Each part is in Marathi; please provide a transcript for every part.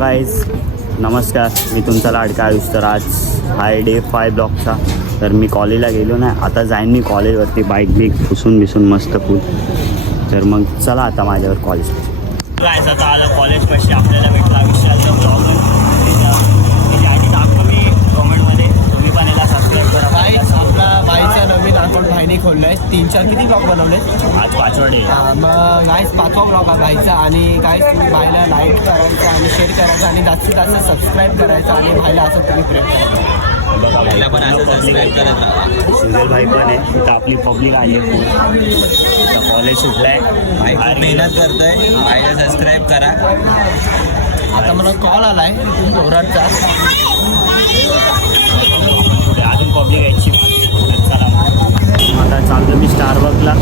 गाईज, नमस्कार. मी तुमचा लाडका आयुष. तर आज हाय डे 5 ब्लॉकचा. तर मी कॉलेजला गेलो नाही, आता जाईन मी कॉलेजवरती बाईक बिक पुसून बिसून मस्त फुल. तर मग चला आता माझ्यावर कॉलेज गाईज. आता आलं कॉलेजपाशी, आपल्याला भेटला विषयाचा ब्लॉग. त्याची दाखवतो मी कमेंटमध्ये, तुम्ही पण याला सबस्क्राईब करा. गाईज, आपला बाईचा नवीन अकाउंट भाईने खोललं आहे. 3-4 किती ब्लॉग बनवले आज 5वा डे. मग गाईज 5वा ब्लॉग हा भाईचा. आणि गाईज तुम्ही भाईला लाईक करायचं आणि शेअर करायचं आणि जास्तीत जास्त सबस्क्राईब करायचं आणि भाईला असं तुम्ही प्रेम करायचं. पण असं सबस्क्राईब करत राहा. सुजल भाई पण आहे इथं, आपली पब्लिक आली आहे. कॉलेज सुटलाय, मेहनत करतोय. भाईला सबस्क्राईब करा. आता मला कॉल आला आहे जोरातचा. अजून पब्लिक यायची. आता चाललो मी स्टारबकला.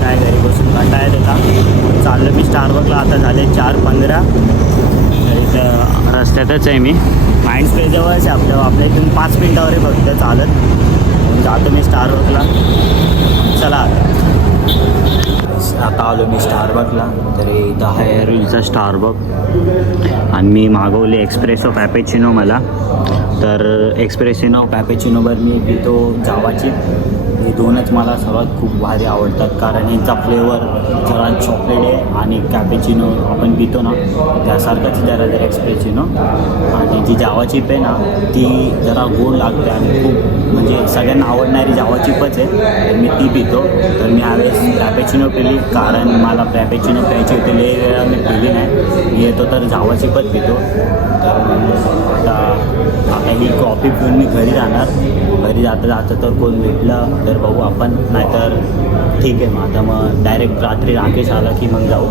काय घरी बसून कंटाळा येत होता. चाललो मी स्टारबकला. आता झाले 4:15. तर इथं रस्त्यातच आहे मी. माइंड स्प्रे जवळच आहे आपल्या इथून 5 मिनिटावर आहे फक्त चालत. जातो मी स्टारबकला. चला आता आलो मी स्टारबकला. तर इथं आहे रुईचा स्टारबक. आणि मी मागवले एक्सप्रेसो कॅपेचिनो मला. तर एक्सप्रेसिनो कॅपेचिनोवर मी पितो जावाची. हे दोनच मला सर्वात खूप भारी आवडतात, कारण यांचा फ्लेवर जरा चॉकलेट आहे आणि कॅपेचिनो आपण पितो ना त्यासारखंच जरा एक्सप्रेसिनो. आणि जी जावा चिप आहे ना ती जरा गोड लागते आणि खूप म्हणजे सगळ्यांना आवडणारी जावा चिपच आहे. तर मी ती पितो. तर मी यावेळेस कॅपेचिनो पिली, कारण मला कॅपेचिनो प्यायची होती. लई वेळा मी पिली नाही. मी येतो तर जावा चिपच पितो. तर आता ही कॉफी पिऊन मी घरी जाणार. घरी जाता तर कोण भेटलं तर बघू आपण, नाहीतर ठीक आहे. मग आता मग डायरेक्ट रात्री राकेश आला की मग जाऊ.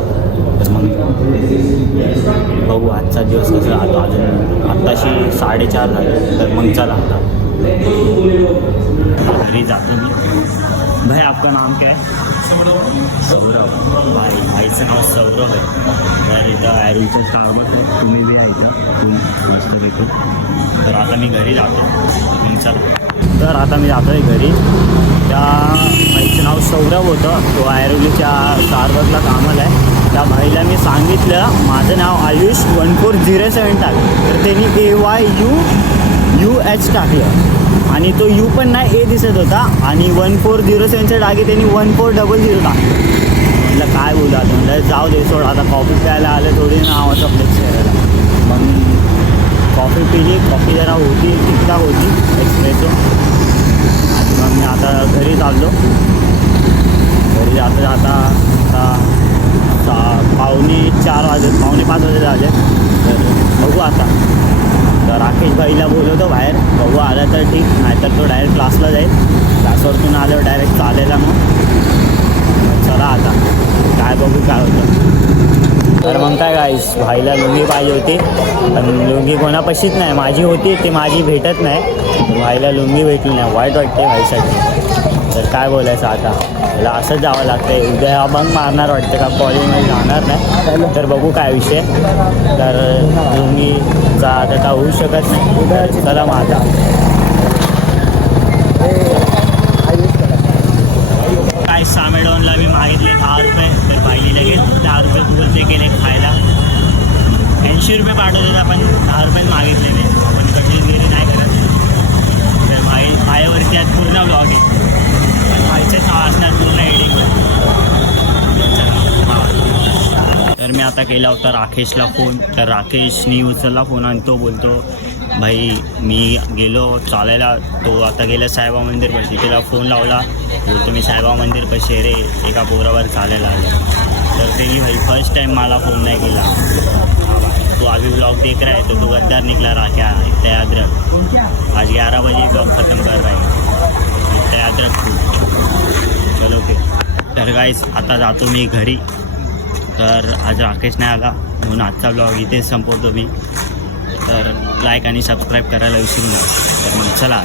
तर मग बघू आजचा दिवस कसं राहतो. अजून आत्ताशी 4:30 झाले. तर मग चला आता घरी जातो मी. भाई आपका नाम क्या है? सौरभ. भाईचं नाव सौरभ आहे. तर इथं ॲरोचं स्टारबक आहे, तुम्ही बी आहे इथं, मस्त भेटो. तर आता मी घरी जातो. चला. तर आता मी जातो आहे घरी. त्या भाईचं नाव सौरभ होतं, तो ॲरोलीच्या स्टारबकला कामाला आहे. त्या भाईला मी सांगितलं माझं नाव आयुष 1407 टाक. तर त्यांनी AYUH टाकलं आणि तो यू पण नाही ए दिसत होता. आणि 1407च्या जागी त्यांनी 1400 टाकलं. म्हटलं काय बोला. म्हटलं जाऊ दे सोड, आता कॉफी प्यायला आलं थोडी नावाचा फ्लेक्स करायला. मग कॉफी पिली. कॉफी जरा होती, ठीकठाक होती एक्सप्रेसो. आणि मग मी आता घरी चाललो. घरी जाता आता 4:45 वाजत झाले. तर बघू आता. तर राकेश भाईला बोलवतो बाहेर, बघू आला तर ठीक, नाहीतर तो डायरेक्ट क्लासला जाईल. क्लासवरतून आल्यावर डायरेक्ट चालेला. मग चला आता काय बघू काय होतं. तर मग काय गाईस, भाईला लुंगी पाहिजे होती, पण लुंगी कोणापाशीच नाही. माझी होती ती माझी भेटत नाही. भाईला लुंगी भेटली नाही. वाईट वाटते भाईसाठी. तर काय बोलायचं आता, मला असंच जावं लागतं. उद्या बंक मारणार वाटतं का, कॉलेजमध्ये जाणार नाही. तर बघू काय विषय. तर लुंगीचा आता का होऊ शकत नाही. चला मग आता काय. सामेडॉनला मी मागितले 10 रुपये. तर भाईली लगेच 10 रुपये गुगल पे केले खायला. 80 रुपये पाठवले, आपण 10 रुपयेच मागितले. ते आपण कटलीगिरी नाही करत. तर भाईवरती आज पूर्ण ब्लॉग आहे. भाईचेच नाव असणार पूर्ण एडिंग. तर मी आता केला होता राकेशला फोन. तर राकेशनी उचलला फोन आणि तो बोलतो भाई मी गेलो चालायला. तो आता गेला साईबाबा मंदिरपाशी. त्याला फोन लावला, बोलतो मी साईबाबा मंदिरपाशी रे, एका पोरावर चालायला आलं. तर त्यांनी भाई फर्स्ट टाइम मला फोन नाही केला. तो अभी ब्लॉग देख रहा है तो गद्दार निकला रहा क्या, इतना याद रख. आज 11 बजे ब्लॉग ख़त्म कर रहा है, इतना याद रख तू. चलो ओके. तर गाईज आता जातो मी घरी. तर आज राकेश नाही आला म्हणून आजचा ब्लॉग इथेच संपवतो मी. तर लाईक आणि सबस्क्राईब करायला विसरू नका. तर मग चला.